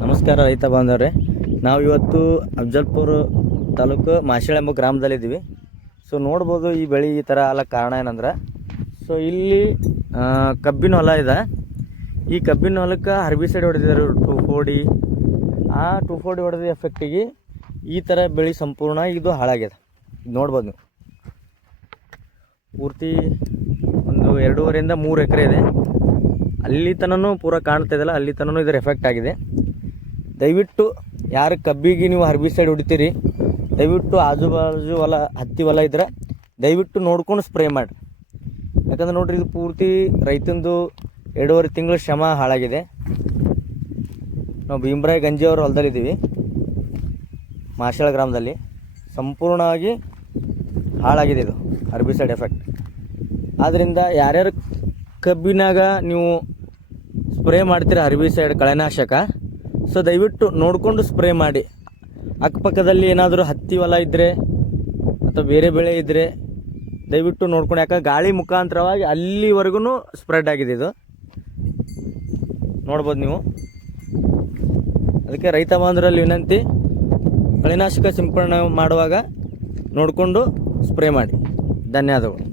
ನಮಸ್ಕಾರ ರೈತ ಬಾಂಧವರೇ, ನಾವು ಇವತ್ತು ಅಫಜಲ್ಪುರ ತಾಲೂಕು ಮಾಶಿಳ ಎಂಬ ಗ್ರಾಮದಲ್ಲಿದ್ದೀವಿ. ಸೊ ನೋಡ್ಬೋದು ಈ ಬೆಳೆ ಈ ಥರ ಅಲ್ಲ. ಕಾರಣ ಏನಂದ್ರೆ, ಸೊ ಇಲ್ಲಿ ಕಬ್ಬಿನ ಹೊಲ ಇದೆ. ಈ ಕಬ್ಬಿನ ಹೊಲಕ್ಕೆ ಹರ್ಬಿಸೈಡ್ ಹೊಡೆದಿದ್ದಾರೆ 2,4-ಡಿ. ಆ 2,4-ಡಿ ಹೊಡೆದ ಎಫೆಕ್ಟಿಗೆ ಈ ಥರ ಬೆಳೆ ಸಂಪೂರ್ಣ ಇದು ಹಾಳಾಗಿದೆ. ನೋಡ್ಬೋದು ನೀವು, ಪೂರ್ತಿ ಒಂದು 2.5 3 ಎಕರೆ ಇದೆ. ಅಲ್ಲಿ ತನೂ ಪೂರ ಕಾಣ್ತಾ ಇದೆಯಲ್ಲ, ಅಲ್ಲಿ ತನೂ ಇದರ ಎಫೆಕ್ಟ್ ಆಗಿದೆ. ದಯವಿಟ್ಟು ಯಾರು ಕಬ್ಬಿಗೆ ನೀವು ಹರ್ಬಿಸೈಡ್ ಹೊಡಿತೀರಿ, ದಯವಿಟ್ಟು ಆಜು ಬಾಜು ಹೊಲ ಹತ್ತಿ ಹೊಲ ಇದ್ರೆ ದಯವಿಟ್ಟು ನೋಡ್ಕೊಂಡು ಸ್ಪ್ರೇ ಮಾಡಿರಿ. ಯಾಕಂದ್ರೆ ನೋಡಿರಿ, ಇದು ಪೂರ್ತಿ ರೈತಂದು 2.5 ತಿಂಗಳ ಶ್ರಮ ಹಾಳಾಗಿದೆ. ನಾವು ಭೀಮರಾಯ ಗಂಜಿ ಅವ್ರ ಹೊಲದಲ್ಲಿದ್ದೀವಿ, ಮಾಶಾಳ ಗ್ರಾಮದಲ್ಲಿ. ಸಂಪೂರ್ಣವಾಗಿ ಹಾಳಾಗಿದೆ ಇದು ಹರ್ಬಿಸೈಡ್ ಎಫೆಕ್ಟ್. ಆದ್ದರಿಂದ ಯಾರ್ಯಾರು ಕಬ್ಬಿನಾಗ ನೀವು ಸ್ಪ್ರೇ ಮಾಡ್ತೀರ ಹರ್ಬಿಸೈಡ್ ಕಳೆನಾಶಕ, ಸೊ ದಯವಿಟ್ಟು ನೋಡಿಕೊಂಡು ಸ್ಪ್ರೇ ಮಾಡಿ. ಅಕ್ಕಪಕ್ಕದಲ್ಲಿ ಏನಾದರೂ ಹತ್ತಿ ಹೊಲ ಇದ್ದರೆ ಅಥವಾ ಬೇರೆ ಬೆಳೆ ಇದ್ದರೆ ದಯವಿಟ್ಟು ನೋಡ್ಕೊಂಡು, ಯಾಕಂದ್ರೆ ಗಾಳಿ ಮುಖಾಂತರವಾಗಿ ಅಲ್ಲಿವರೆಗೂ ಸ್ಪ್ರೆಡ್ ಆಗಿದೆ ಇದು, ನೋಡ್ಬೋದು ನೀವು. ಅದಕ್ಕೆ ರೈತ ಬಾಂಧವರಲ್ಲಿ ವಿನಂತಿ, ಕಳೆನಾಶಕ ಸಿಂಪಡಣೆ ಮಾಡುವಾಗ ನೋಡಿಕೊಂಡು ಸ್ಪ್ರೇ ಮಾಡಿ. ಧನ್ಯವಾದಗಳು.